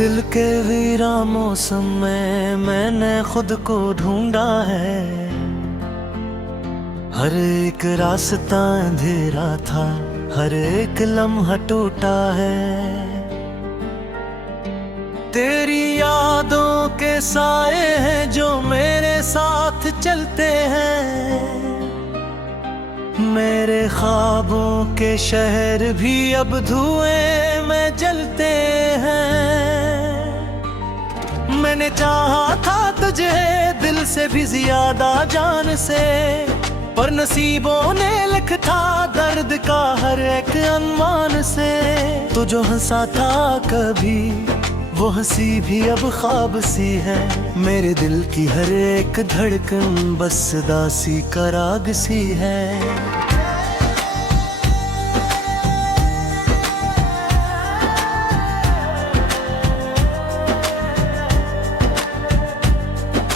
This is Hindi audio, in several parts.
दिल के वीरा मौसम में मैंने खुद को ढूंढा है। हर एक रास्ता अंधेरा था, हर एक लम्हा टूटा है। तेरी यादों के साए हैं जो मेरे साथ चलते हैं। मेरे ख्वाबों के शहर भी अब धुएं में जलते हैं। मैंने चाहा था तुझे दिल से भी ज्यादा जान से, पर नसीबों ने लिखा दर्द का हर एक अनमान से। तो जो हंसा था कभी वो हंसी भी अब ख्वाब सी है। मेरे दिल की हर एक धड़कन बस दासी का राग सी है।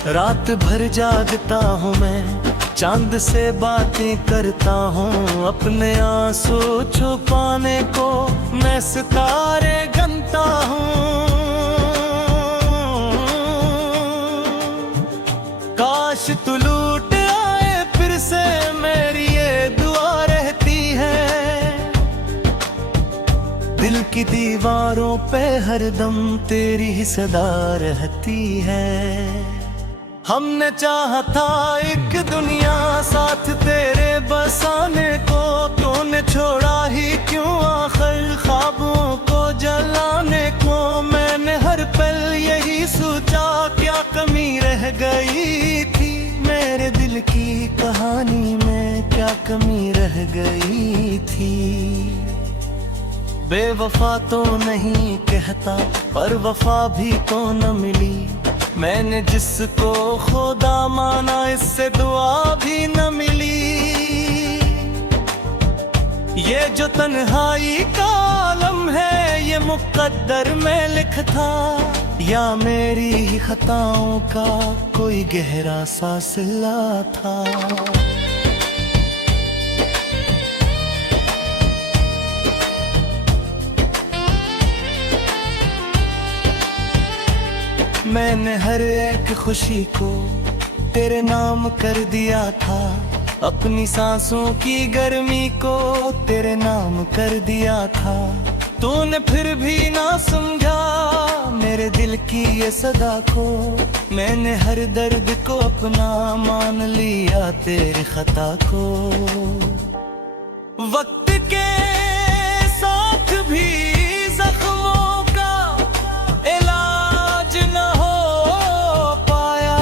रात भर जागता हूँ मैं, चांद से बातें करता हूँ। अपने आंसू छुपाने को मैं सितारे गनता हूँ। काश तू लूट आए फिर से, मेरी ये दुआ रहती है। दिल की दीवारों पे हरदम तेरी ही सदा रहती है। हमने चाहा था एक दुनिया साथ तेरे बसाने को, तूने छोड़ा ही क्यों आखिर ख्वाबों को जलाने को। मैंने हर पल यही सोचा क्या कमी रह गई थी। मेरे दिल की कहानी में क्या कमी रह गई थी। बेवफा तो नहीं कहता, पर वफा भी तो न मिली। मैंने जिसको खुदा माना इससे दुआ भी न मिली। ये जो तन्हाई का आलम है ये मुकद्दर में लिखा था, या मेरी ही खताओं का कोई गहरा सा सिला था। मैंने हर एक खुशी को तेरे नाम कर दिया था। अपनी सांसों की गर्मी को तेरे नाम कर दिया था। तूने फिर भी ना समझा मेरे दिल की ये सदा को। मैंने हर दर्द को अपना मान लिया तेरी खता को। वक्त के साथ भी जख्मों का इलाज न हो पाया।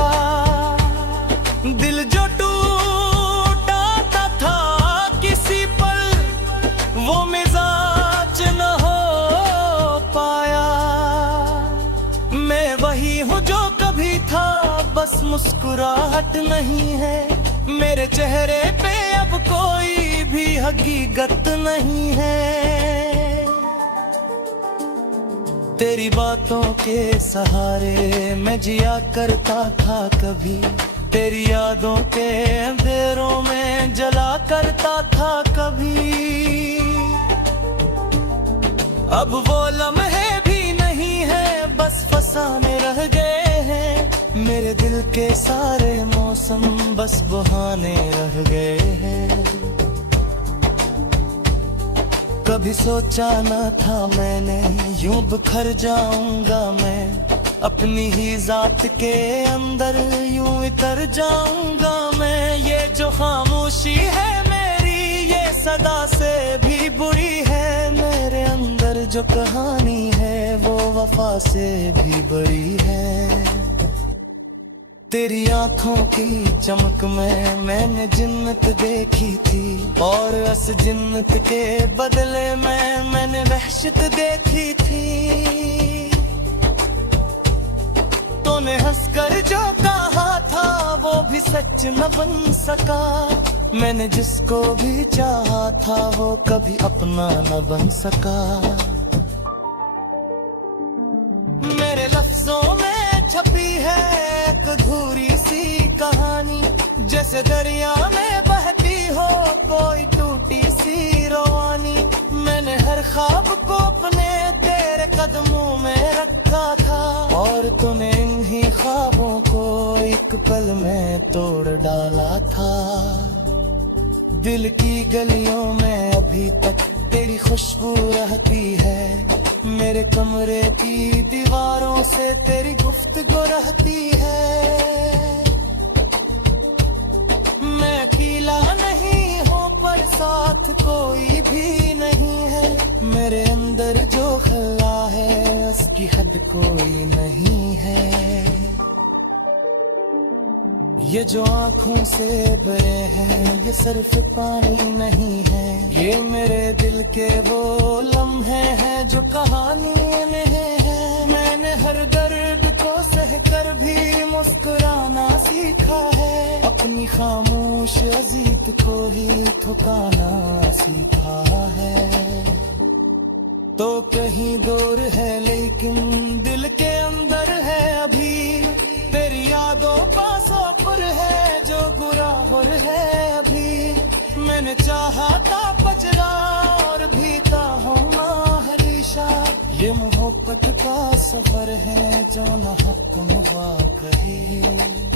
दिल जो टूटा था किसी पल वो मिजाज न हो पाया। मैं वही हूँ जो कभी था, बस मुस्कुराहट नहीं है। मेरे चेहरे पे अब कोई भी हकीकत नहीं है। तेरी बातों के सहारे मैं जिया करता था कभी। तेरी यादों के अंधेरों में जला करता था कभी। अब वो लम्हे भी नहीं है, बस फसाने रह गए हैं। मेरे दिल के सारे मौसम बस बहाने रह गए हैं। कभी सोचा न था मैंने यूं बिखर जाऊंगा मैं। अपनी ही जात के अंदर यूं उतर जाऊंगा मैं। ये जो खामोशी है मेरी ये सदा से भी बुरी है। मेरे अंदर जो कहानी है वो वफा से भी बड़ी है। तेरी आंखों की चमक में मैंने जिन्नत देखी थी, और उस जिन्नत के बदले में मैंने वहशत देखी थी। तूने हंसकर जो कहा था वो भी सच न बन सका। मैंने जिसको भी चाहा था वो कभी अपना न बन सका। मेरे लफ्जों में छपी है एक अधूरी सी कहानी, जैसे दरिया में बहती हो कोई टूटी सी रवानी। मैंने हर ख्वाब को अपने तेरे कदमों में रखा था, और तूने इन्हीं ख्वाबों को एक पल में तोड़ डाला था। दिल की गलियों में अभी तक तेरी खुशबू रहती है, मेरे कमरे की दीवारों से तेरी गुफ्तगू रहती है। मैं अकेला नहीं हूँ पर साथ कोई भी नहीं है, मेरे अंदर जो खला है उसकी हद कोई नहीं है। ये जो आँखों से बहे हैं ये सिर्फ पानी नहीं है, ये मेरे दिल के वो लम्हे हैं जो कहानी में है। मैंने हर दर्द को सह कर भी मुस्कुराना सीखा है, अपनी खामोश अजीत को ही ठुकाना सीखा है। तो कहीं दूर है लेकिन दिल के अंदर है अभी, तेरी यादों का सफर है जो गुराहर है अभी। मैंने चाहा था पजरा और भीता हूँ हरीशा, ये मोहब्बत का सफर है जो न हक मुआ करे।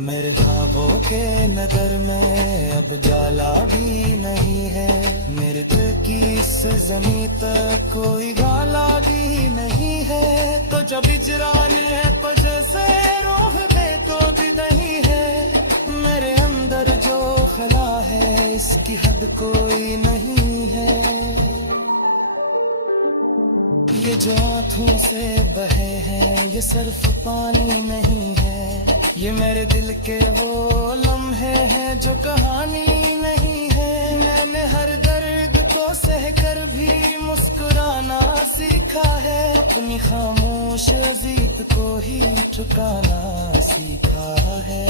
मेरे ख्वाबों के नगर में अब जाला भी नहीं है, मेरे दिल की इस ज़मीं तक कोई गाला भी नहीं है। तो जब इजरान है पजे से रूह दे तो भी नहीं है, मेरे अंदर जो खला है इसकी हद कोई नहीं है। ये जो आँखों से बहे हैं ये सिर्फ पानी नहीं है, ये मेरे दिल के वो लम्हे हैं जो कहानी नहीं है। मैंने हर दर्द को सह कर भी मुस्कुराना सीखा है, अपनी खामोश अजीत को ही ठुकाना सीखा है।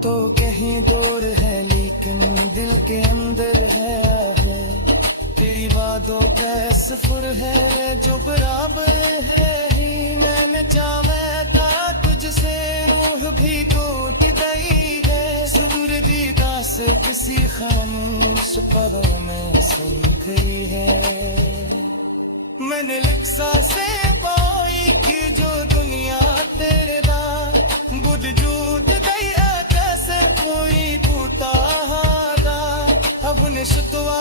तो कहीं दूर है लेकिन दिल के अंदर है, तेरी वादों का सफर है जो बराबर है ही। मैंने चाहा था तुझसे रूह भी टूट गई है, सूरज का से किसी खामोश पलों में सुन गई है। मैंने लक्सा से पाई कि जो दुनिया तेरे दा बुझ जूद गई है, कैसे कोई टूटा हादा अब निश्तवा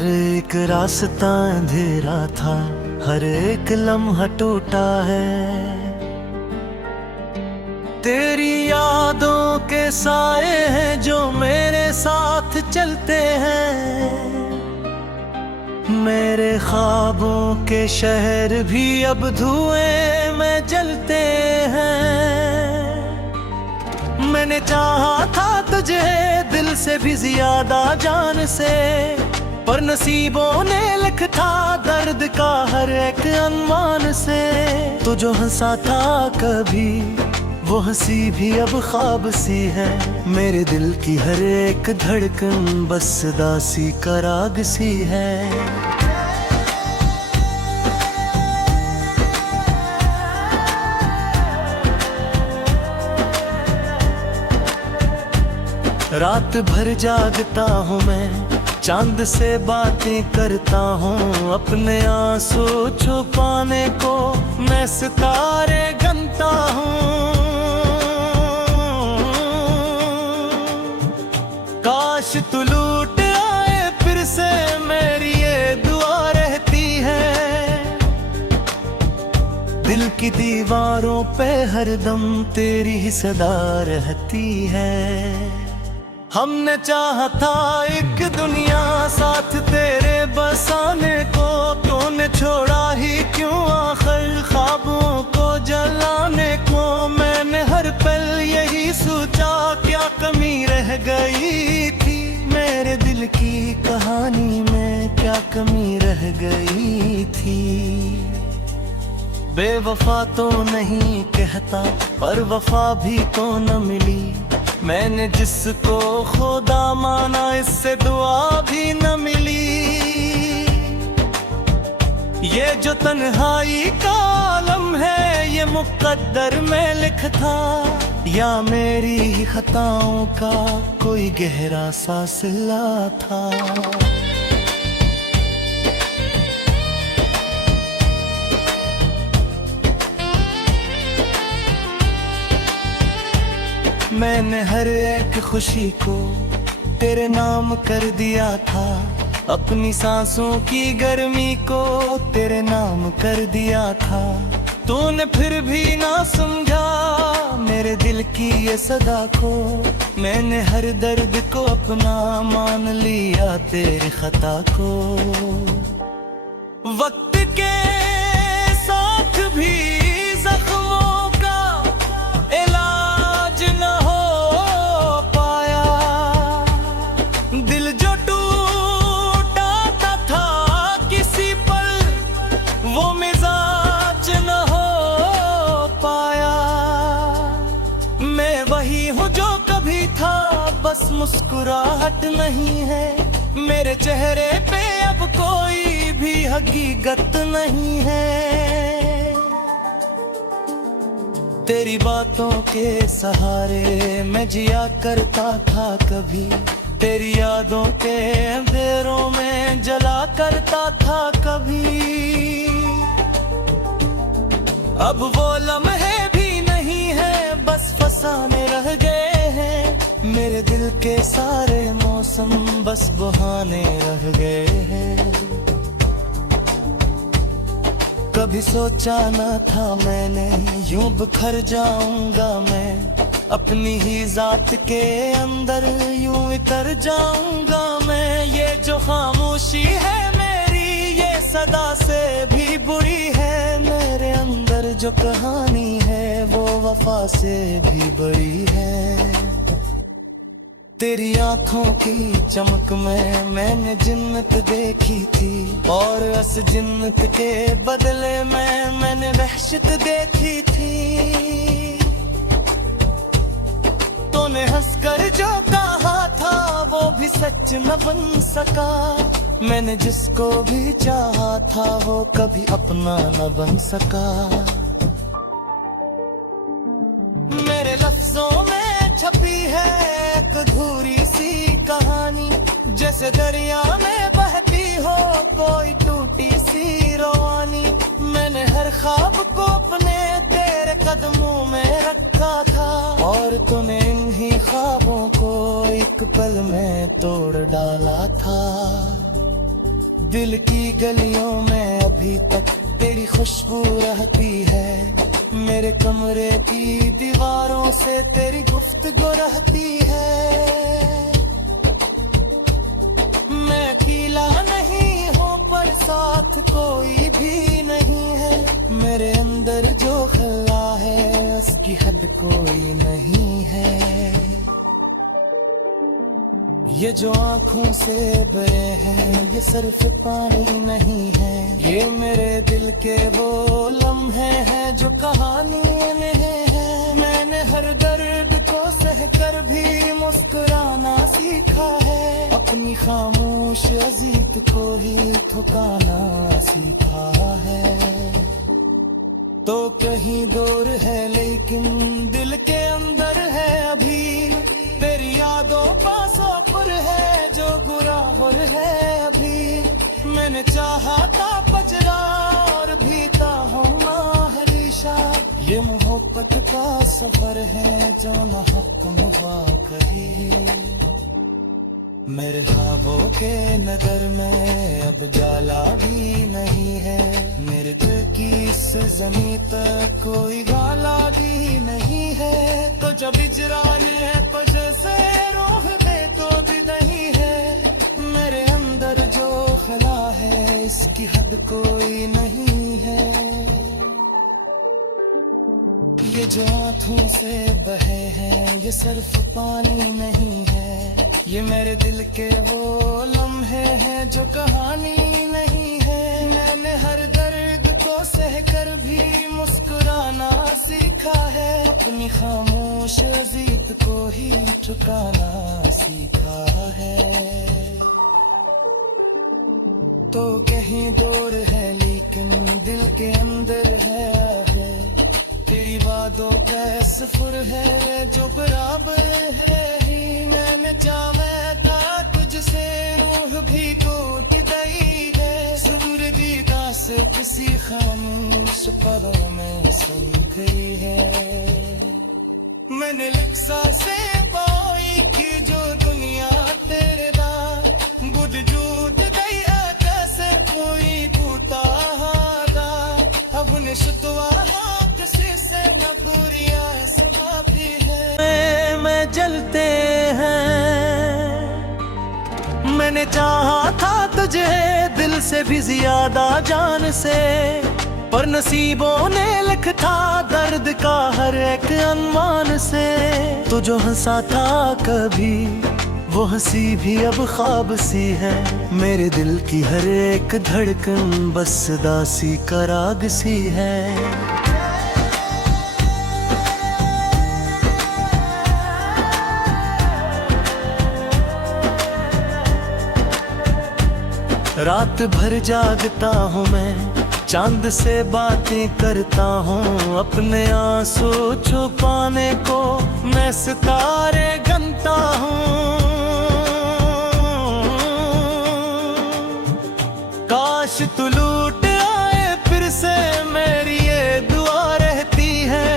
एक रास्ता अंधेरा था, हर एक लम्हा टूटा है। तेरी यादों के साए हैं जो मेरे साथ चलते हैं, मेरे ख्वाबों के शहर भी अब धुएं में जलते हैं। मैंने चाहा था तुझे दिल से भी ज्यादा जान से, पर नसीबों ने लिखा दर्द का हर एक अनमान से। तो जो हंसा था कभी वो हंसी भी अब ख्वाब सी है, मेरे दिल की हर एक धड़कन बस दासी का राग सी है। रात भर जागता हूँ मैं, चांद से बातें करता हूँ, अपने आंसू छुपाने को मैं सितारे गनता हूँ। काश तू लूट आए फिर से मेरी ये दुआ रहती है, दिल की दीवारों पे हरदम तेरी ही सदा रहती है। हमने चाहा था एक दुनिया साथ तेरे बसाने को, तूने छोड़ा ही क्यों आखिर ख्वाबों को जलाने को। मैंने हर पल यही सोचा क्या कमी रह गई थी, मेरे दिल की कहानी में क्या कमी रह गई थी। बेवफा तो नहीं कहता पर वफा भी तो न मिली, मैंने जिसको खुदा माना इससे दुआ भी न मिली। ये जो तन्हाई का आलम है ये मुकद्दर में लिखा था, या मेरी ही खताओं का कोई गहरा सा सिला था। मैंने हर एक खुशी को तेरे नाम कर दिया था, अपनी सांसों की गर्मी को तेरे नाम कर दिया था। तूने फिर भी ना समझा मेरे दिल की ये सदा को, मैंने हर दर्द को अपना मान लिया तेरी खता को। वक्त के साथ भी जख्मों का इलाज न हो पाया, दिल जो टूटा था किसी पल वो मिजाज न हो पाया। मैं वही हूँ जो कभी था, बस मुस्कुराहट नहीं है मेरे चेहरे पे, अब कोई भी हकीकत नहीं है। तेरी बातों के सहारे मैं जिया करता था कभी, तेरी यादों के अंधेरों में जला करता था कभी। अब वो लम्हे भी नहीं है, बस फसाने रह गए हैं, मेरे दिल के सारे मौसम बस बहाने रह गए हैं। कभी सोचा न था मैंने यूं बिखर जाऊंगा मैं, अपनी ही जात के अंदर यूं उतर जाऊंगा मैं। ये जो खामोशी है मेरी ये सदा से भी बुरी है, मेरे अंदर जो कहानी है वो वफा से भी बड़ी है। तेरी आंखों की चमक में मैंने जिन्नत देखी थी, और उस जिन्नत के बदले में मैंने वहशत देखी थी। तूने हंसकर जो कहा था वो भी सच न बन सका, मैंने जिसको भी चाहा था वो कभी अपना न बन सका। मेरे लफ्जों में छपी है एक अधूरी सी कहानी, जैसे दरिया में बहती हो कोई टूटी सी रवानी। मैंने हर ख्वाब को अपने तेरे कदमों में रखा था, और तूने इन्हीं ख्वाबों को एक पल में तोड़ डाला था। दिल की गलियों में अभी तक तेरी खुशबू रहती है, मेरे कमरे की दीवारों से तेरी गुफ्तगू रहती है। मैं अकेला नहीं हूँ पर साथ कोई भी नहीं है, मेरे अंदर जो खला है उसकी हद कोई नहीं है। ये जो आँखों से बहे हैं ये सिर्फ पानी नहीं है, ये मेरे दिल के वो लम्हे हैं जो कहानी नहीं है। मैंने हर दर्द को सहकर भी मुस्कुराना सीखा है, अपनी खामोश अजीत को ही ठुकाना सीखा है। तो कहीं दूर है लेकिन दिल के अंदर है अभी, तेरी यादों का सफर है जो गुराहर है अभी। मैंने चाहा था पजरा और भीता हूँ हरीशा, ये मोहब्बत का सफर है जो न हक मुहा कभी। मेरे ख्वाबों के नगर में अब जाला भी नहीं है, मेरे दिल की इस ज़मीं तक कोई गाला भी नहीं है। तो जब इजरान है तो जैसे रोह दे तो भी नहीं है, मेरे अंदर जो खला है इसकी हद कोई नहीं है। ये जो आँखों से बहे हैं ये सिर्फ पानी नहीं है, ये मेरे दिल के वो लम्हे हैं जो कहानी नहीं है। मैंने हर दर्द को सहकर भी मुस्कुराना सीखा है, अपनी खामोश अजीत को ही ठुकाना सीखा है। तो कहीं दूर है लेकिन दिल के अंदर है, तेरी बात दो कैस फुर है जो बराबर है ही मैंने चाहा था तुझसे रूह भी टूट गई है सुर दी दास किसी खामोश परों में सुन गई है मैंने लिखसा से पाई कि जो दुनिया तेरे दा बुध जूद गई कैसे कोई पूता हादा अब ने शुतवा किसी से न पूरिया सभा भी है मैं जलते हैं मैंने चाहा था तुझे दिल से भी ज्यादा जान से पर नसीबों ने लिखा दर्द का हर एक अनमान से तो जो हंसा था कभी वो हंसी भी अब ख्वाब सी है मेरे दिल की हर एक धड़कन बस दासी का राग सी है रात भर जागता हूँ मैं चांद से बातें करता हूँ अपने आंसू छुपाने को मैं सितारे गनता हूँ काश तू लूट आए फिर से मेरी ये दुआ रहती है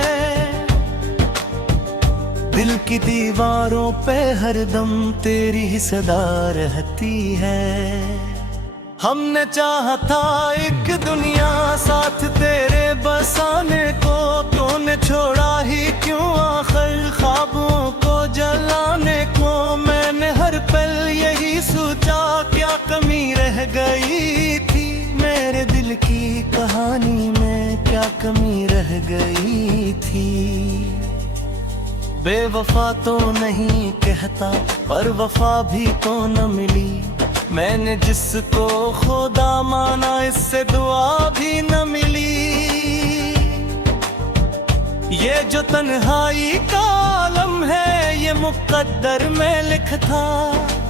दिल की दीवारों पे हरदम तेरी ही सदा रहती है हमने चाहा था एक दुनिया साथ तेरे बसाने को तूने छोड़ा ही क्यों आखिर ख्वाबों को जलाने को मैंने हर पल यही सोचा क्या कमी रह गई थी मेरे दिल की कहानी में क्या कमी रह गई थी बेवफा तो नहीं कहता पर वफा भी तो न मिली मैंने जिसको खुदा माना इससे दुआ भी न मिली ये जो तन्हाई का आलम है ये मुकद्दर में लिखा था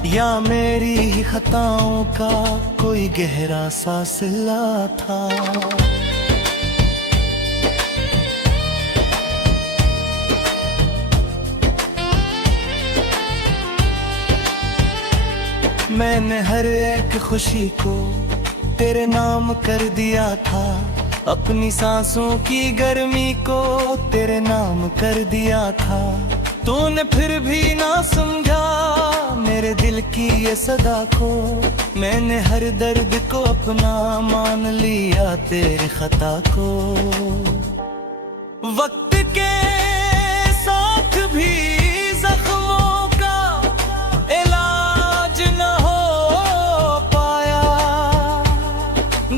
या मेरी ही खताओं का कोई गहरा सा सिला था मैंने हर एक खुशी को तेरे नाम कर दिया था अपनी सांसों की गर्मी को तेरे नाम कर दिया था तूने फिर भी ना समझा मेरे दिल की ये सदा को मैंने हर दर्द को अपना मान लिया तेरे खता को वक्त के साथ भी जख्मों का इलाज न हो पाया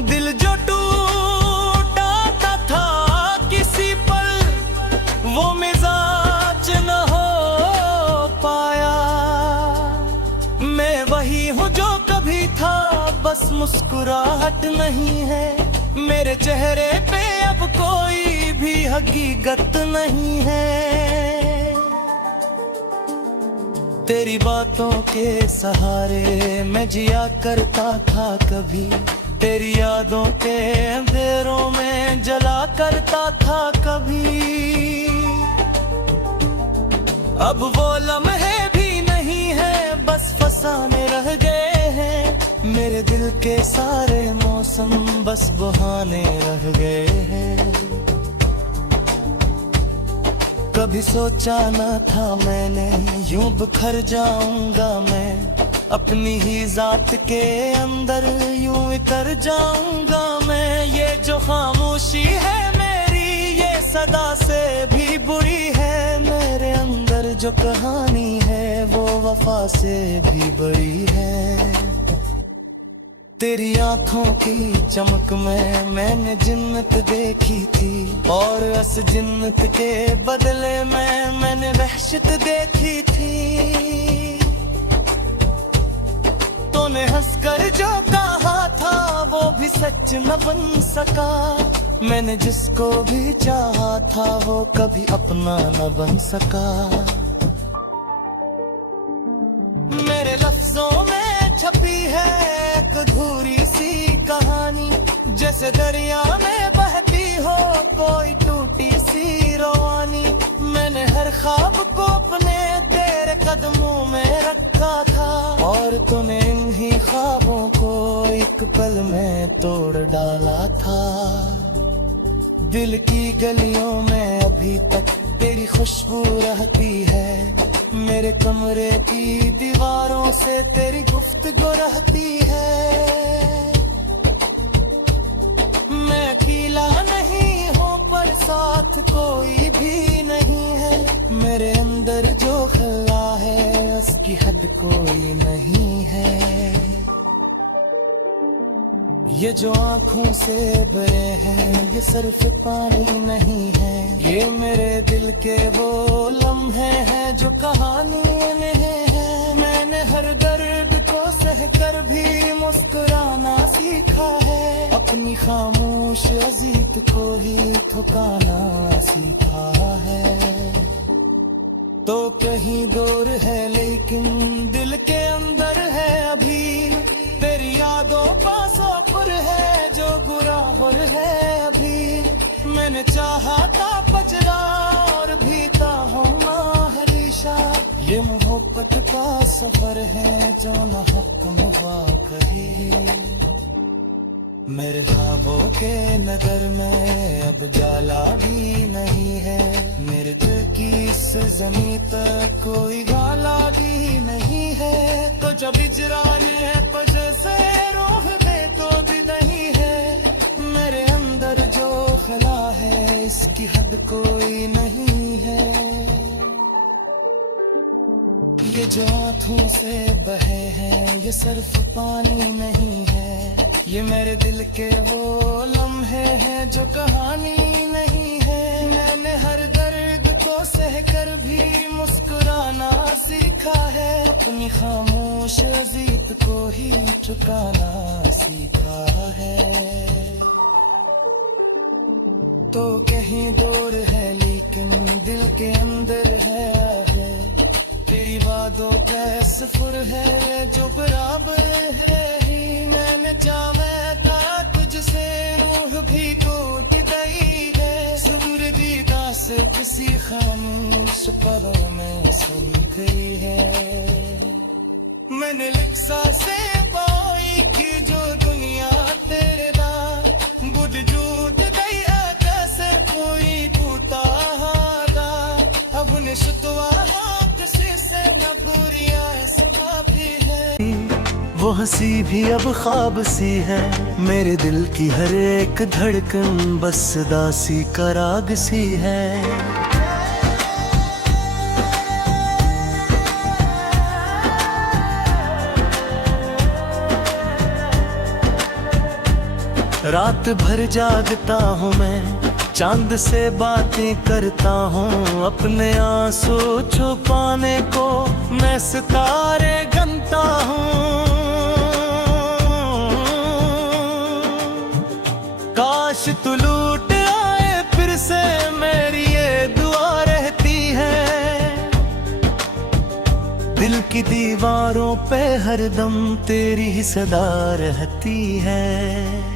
दिल जो टूटा था किसी पल वो मिजाज न हो पाया मैं वही हूँ जो कभी था बस मुस्कुराहट नहीं है मेरे चेहरे पे अब कोई भी हकीकत नहीं है तेरी बातों के सहारे मैं जिया करता था कभी तेरी यादों के अंधेरों में जला करता था कभी अब वो लम्हे भी नहीं है बस फसाने रह गए हैं मेरे दिल के सारे मौसम बस बहाने रह गए हैं कभी सोचा न था मैंने यूं बिखर जाऊंगा मैं अपनी ही जात के अंदर यूं उतर जाऊंगा मैं ये जो खामोशी है मेरी ये सदा से भी बुरी है मेरे अंदर जो कहानी है वो वफा से भी बड़ी है तेरी आंखों की चमक में मैंने जिन्नत देखी थी और उस जिन्नत के बदले में मैंने वहशत देखी थी तूने हंसकर जो कहा था वो भी सच न बन सका मैंने जिसको भी चाहा था वो कभी अपना न बन सका मेरे लफ्जों में छपी है एक अधूरी सी कहानी जैसे दरिया में बहती हो कोई टूटी सी रवानी ख्वाब को अपने तेरे कदमों में रखा था, और तूने इन्हीं ख्वाबों को एक पल में तोड़ डाला था। दिल की गलियों में अभी तक तेरी खुशबू रहती है, मेरे कमरे की दीवारों से तेरी गुफ्तगू रहती है। मैं अकेला नहीं हूँ पर साथ कोई भी नहीं है, मेरे अंदर जो खला है उसकी हद कोई नहीं है। ये जो आँखों से बहे हैं ये सिर्फ पानी नहीं है, ये मेरे दिल के वो लम्हे हैं जो कहानी में है। मैंने हर दर्द को सहकर भी मुस्कुराना सीखा है, अपनी खामोश अजीत को ही ठुकाना सीखा है। तो कहीं दूर है लेकिन दिल के अंदर है अभी, तेरी यादों का सफर है जो गुराहर है अभी। मैंने चाहा था पजरा और भीता हूँ हरीशा, ये मोहब्बत का सफर है जो न हक मुआ कहे। मेरे ख्वाबों के नगर में अब जाला भी नहीं है, मेरे दिल की इस ज़मीं तक कोई गाला भी नहीं है। तो जब इजराने पजे से रोह दे तो भी नहीं है, मेरे अंदर जो खला है इसकी हद कोई नहीं है। ये जो आँखों से बहे हैं ये सिर्फ पानी नहीं है, ये मेरे दिल के वो लम्हे हैं जो कहानी नहीं है। मैंने हर दर्द को सहकर भी मुस्कुराना सीखा है, अपनी खामोश अजीत को ही ठुकाना सीखा है। तो कहीं दूर है लेकिन दिल के अंदर है, तेरी बातों का सफर है जो बराबर है ही। मैंने चाहा था तुझसे रूह भी टूट गई है, सूरजी का से किसी खामोश पलों में सुन गई है। मैंने लिप्सा से पाई कि जो दुनिया तेरे दा बुद जूद गई कैसे कोई टूटा हादा, अब ने शुतवा वो हंसी भी अब ख्वाब सी है, मेरे दिल की हर एक धड़कन बस दासी का राग सी है। रात भर जागता हूँ मैं, चांद से बातें करता हूँ, अपने आंसू छुपाने को मैं सितारे गनता हूँ। काश तू लूट आए फिर से मेरी ये दुआ रहती है, दिल की दीवारों पे हरदम तेरी ही सदा रहती है।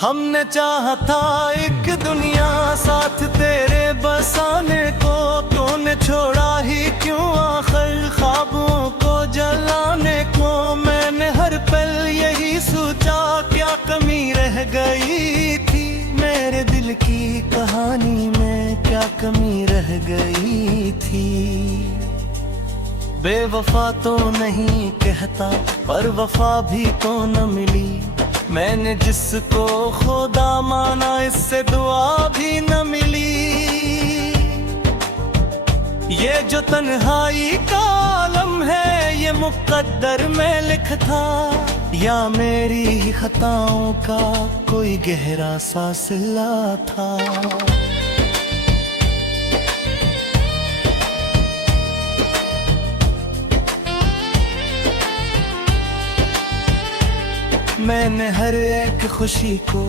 हमने चाहा था एक दुनिया साथ तेरे बसाने को, तूने छोड़ा ही क्यों आखिर ख्वाबों को जलाने को। मैंने हर पल यही सोचा क्या कमी रह गई थी, मेरे दिल की कहानी में क्या कमी रह गई थी। बेवफा तो नहीं कहता पर वफा भी तो न मिली, मैंने जिसको खुदा माना इससे दुआ भी न मिली। ये जो तन्हाई का आलम है ये मुक़द्दर में लिखा था, या मेरी ही खताओं का कोई गहरा सा सिला था। मैंने हर एक खुशी को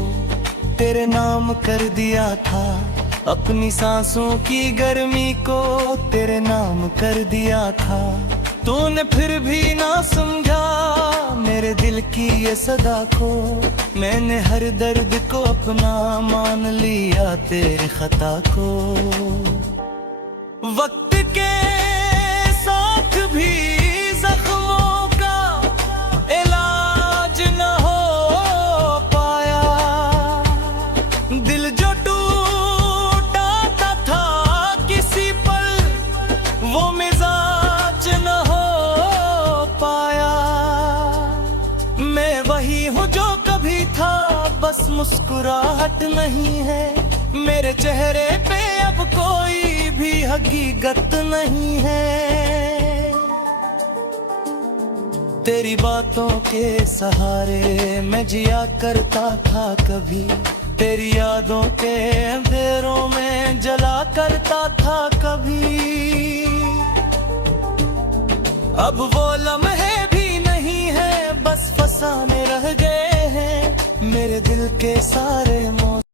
तेरे नाम कर दिया था, अपनी सांसों की गर्मी को तेरे नाम कर दिया था। तूने फिर भी ना समझा मेरे दिल की ये सदा को, मैंने हर दर्द को अपना मान लिया तेरे खता को। वक्त एक भी जख्मों का इलाज न हो पाया। दिल जो टूटा था किसी पल वो मिजाज न हो पाया। मैं वही हूँ जो कभी था, बस मुस्कुराहट नहीं है। मेरे चेहरे पे अब कोई भी हकीकत नहीं है। तेरी बातों के सहारे मैं जिया करता था कभी, तेरी यादों के अंधेरों में जला करता था कभी। अब वो लम्हे भी नहीं है, बस फसाने रह गए हैं मेरे दिल के सारे मौसम।